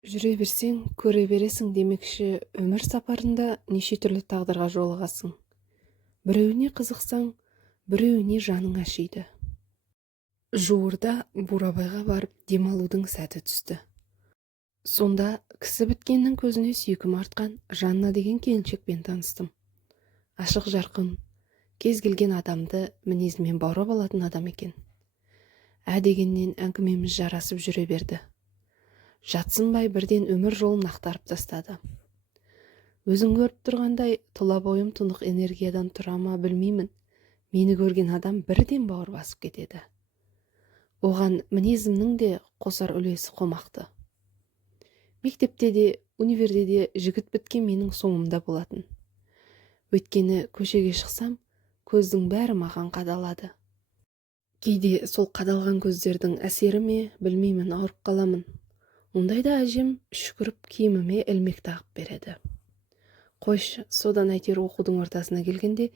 Жүре берсең, көре бересің демекші, өмір сапарында неше түрлі тағдырға жолығасың. Біреуіне қызықсаң, біреуіне жаның ашиды. Жуырда Бурабайға барып демалудың сәті түсті. Сонда кісі біткеннің көзіне сүйкім артқан Жанна деген келіншекпен таныстым. Ашық жарқын, кез келген адамды мінезімен баурап алатын адам екен. Дегеннен әңгімеміз жарасып жүре берді. Жатсынбай бірден өмір жолын ақтарып тастады. Өзің көріп тұрғандай, тұла бойым тұнық энергиядан тұра ма білмеймін, мені көрген адам бірден бауыр басып кетеді. Оған мінезімнің де қосар үлесі қомақты. Мектепте де, универде де жігіт біткен менің соңымда болатын. Өйткені көшеге шықсам, көздің бәрі маған қадалады. Кейде сол қадалған көздердің әсері ме, білмеймін, ауырып қаламын. Ондайда әжем үшкіріп киіміме ілмек тағып береді. Қойшы, содан әйтеуір оқудың ортасына келгенде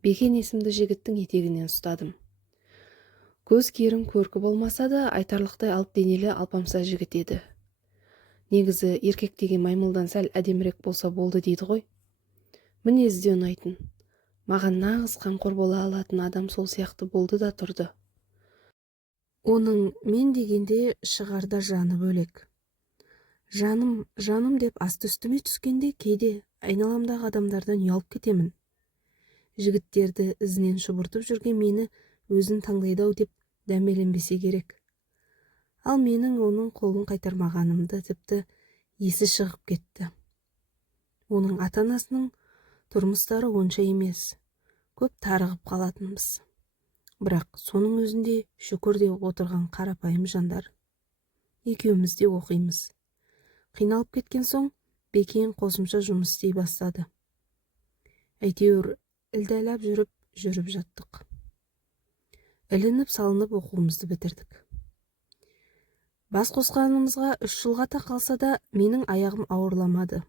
Бекен есімді жігіттің етегінен ұстадым. Көз керім көркі болмаса да айтарлықтай алып денелі алпамса жігіт еді. Негізі еркек деген маймылдан сәл әдемірек болса болды дейді ғой. Мінезі де ұнайтын. Маған нағыз қамқор бола алатын адам сол сияқты болды да тұрды. Оның мен дегенде шығарда жаны бөлек. Жаным деп асты үстіме түскенде кейде айналамдағы адамдардан ұялып кетемін. Жігіттерді ізінен шұбыртып жүрген мені өзін таңдайды-ау деп дәмеленбесе керек. Ал менің оның қолын қайтармағанымды тіпті есі шығып кетті. Оның ата-анасының тұрмыстары онша емес, көп тарығып қалатынбыз. Бірақ соның өзінде шүкір деп отырған қарапайым жандар. Екеуміз де оқимыз. Қиналып кеткен соң Бекен қосымша жұмыс істей бастады. Әйтеуір ілдәләп жүріп жаттық. Ілініп салынып оқуымызды бітірдік. Бас қосқанымызға 3 жылға тақалса да менің аяғым ауырламады.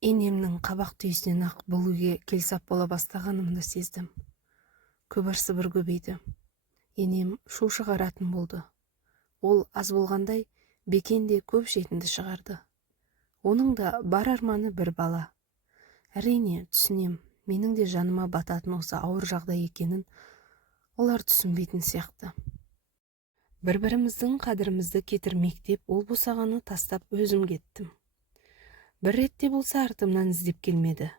Енемнің қабақ түйісінен ақ бұл үйге келсап бола бастағанымды сездім. Күбір-сыбыр көбейді. Енем шу шығаратын болды. Ол аз болғандай Бекен де көп жетінді шығарды. Оның да бар арманы бір бала. Әрине, түсінем, менің де жаныма бататын осы ауыр жағдай екенін олар түсінбейтін сияқты. Бір-біріміздің қадірімізді кетірмек деп ол босағаны тастап өзім кеттім. Бір ретте болса артымнан іздеп келмеді.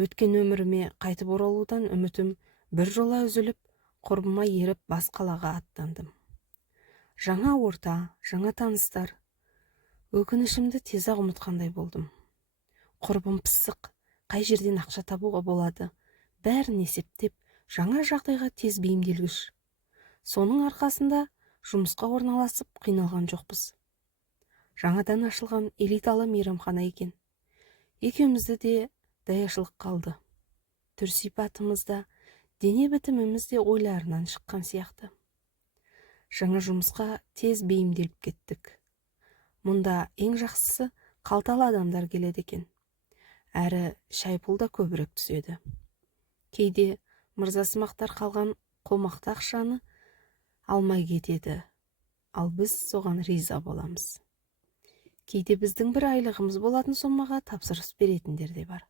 Өткен өміріме қайтып оралудан үмітім бір жола үзіліп, құрбыма еріп бас қалаға аттандым. Жаңа орта, жаңа таныстар. Өкінішімді тез-ақ ұмытқандай болдым. Құрбым пысық, қай жерден ақша табуға болады, бәрін есептеп, жаңа жағдайға тез бейімделгіш. Соның арқасында жұмысқа орналасып қиналған жоқпыз. Жаңадан ашылған элиталы мейрамхана екен. Екеумізді де даяшылық қалды. Түр сипатымызда, дене бітіміміз де ойларынан шыққан сияқты. Жаңа жұмысқа тез бейімделіп кеттік. Мұнда ең жақсысы қалталы адамдар келеді екен. Әрі шайпұл да көбірек түседі. Кейде мырзасымақтар қалған қомақты ақшаны алмай кетеді, ал біз соған риза боламыз. Кейде біздің бір айлығымыз болатын сомаға тапсырыс беретіндер де бар.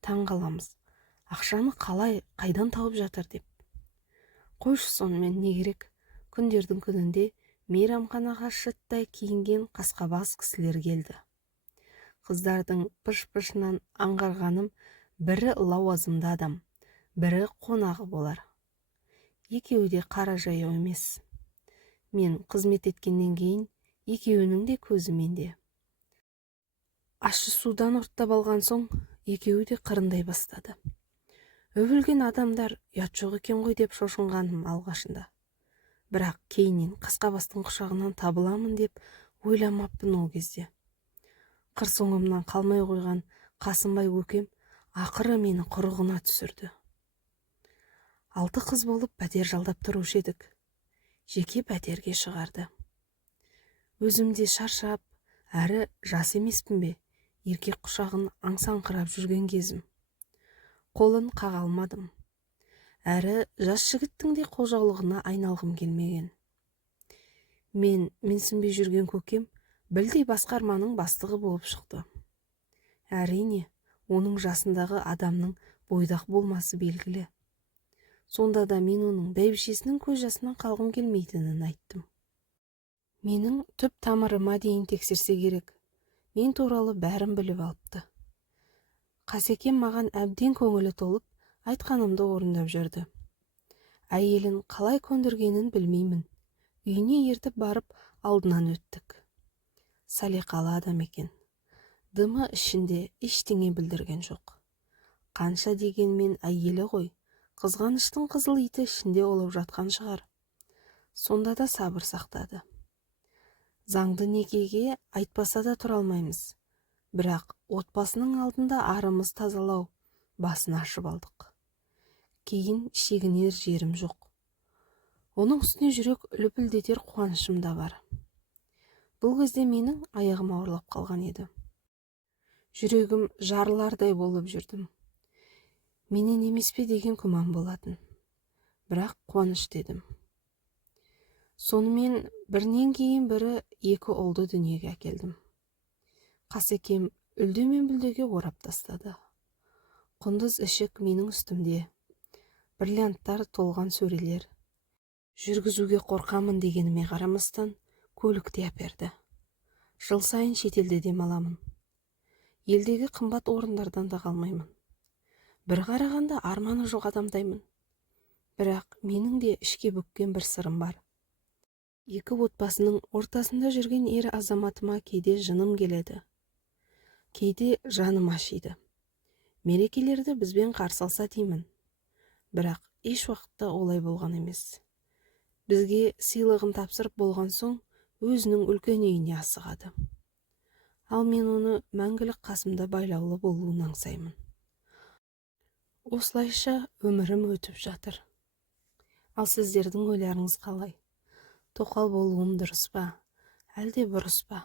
Таң қаламыз, ақшаны қайдан тауып жатыр деп. Қойшы, сонымен не керек? Күндердің күнінде мейрамханаға шыттай киінген қасқабас кісілер келді. Қыздардың пыш-пышынан аңғарғаным, бірі лауазымды адам, бірі қонағы болар. Екеуі де қара жаяу емес. Мен қызмет еткеннен кейін екеуінің де көзі менде. Ащы судан ұрттап алған соң екеуі де қырындай бастады. Өвілген адамдар ұят жоқ екен ғой деп шошынғаным алғашында. Бірақ кейіннен қасқабастың құшағынан табыламын деп ойламаппын ол кезде. Қыр соңымнан қалмай қойған Қасымбай көкем ақыры мені құрығына түсірді. 6 қыз болып пәтер жалдап тұрушы едік. Жеке пәтерге шығарды. Өзімде шаршап, әрі жас емеспін бе, еркек құшағын аңсаңқырап жүрген кезім. Қолын қаға алмадым. Әрі жас жігіттің де қолжаулығына айналғым келмеген. Менсінбей жүрген көкем білдей басқарманың бастығы болып шықты. Әрине, оның жасындағы адамның бойдақ болмасы белгілі. Сонда да мен оның бәйбішесінің көз жасынан қалғым келмейтінін айттым. Менің түп тамырыма дейін тексерсе керек. Мен туралы бәрін біліп алыпты. Қасекем маған әбден көңілі толып, айтқанымды орындап жүрді. Әйелін қалай көндіргенін білмеймін. Үйіне ертіп барып алдынан өттік. Салиқалы адам екен. Дымы ішінде ештеңе білдірген жоқ. Қанша дегенмен әйелі ғой, қызғаныштың қызыл иті ішінде олып жатқан шығар. Сонда да сабыр сақтады. Заңды некеге айтпаса да тұра алмаймыз. Бірақ отбасының алдында арымыз тазалау, басын ашып алдық. Кейін шегінер жерім жоқ. Оның үстіне жүрек лүпілдетер қуанышым да бар. Бұл кезде менің аяғым ауырлап қалған еді. Жүрегім жарылардай болып жүрдім. Менен емес пе деген күмән болатын. Бірақ қуаныш дедім. Сонымен бірінен кейін бірі екі ұлды дүниеге әкелдім. Қасекем үлде мен бүлдеге орап тастады. Құндыз ішік менің үстімде. Бриллианттар толған сөрелер. Жүргізуге қорқамын дегеніме қарамастан көлікте әперді. Жыл сайын шетелде демаламын. Елдегі қымбат орындардан да қалмаймын. Бір қарағанда арманы жоқ адамдаймын. Бірақ менің де ішке бүккен бір сырым бар. Екі отбасының ортасында жүрген ер азаматыма кейде жыным келеді. Кейде жаным ашиды. Мерекелерді бізбен қарсы алса деймін. Бірақ еш уақытта олай болған емес. Бізге сыйлығын тапсырып болған соң өзінің үлкен үйіне асығады. Ал мен оны мәңгілік қасымда байлаулы болуын аңсаймын. Осылайша өмірім өтіп жатыр. Ал сіздердің ойларыңыз қалай? Тоқал болуым дұрыс па, әлде бұрыс па?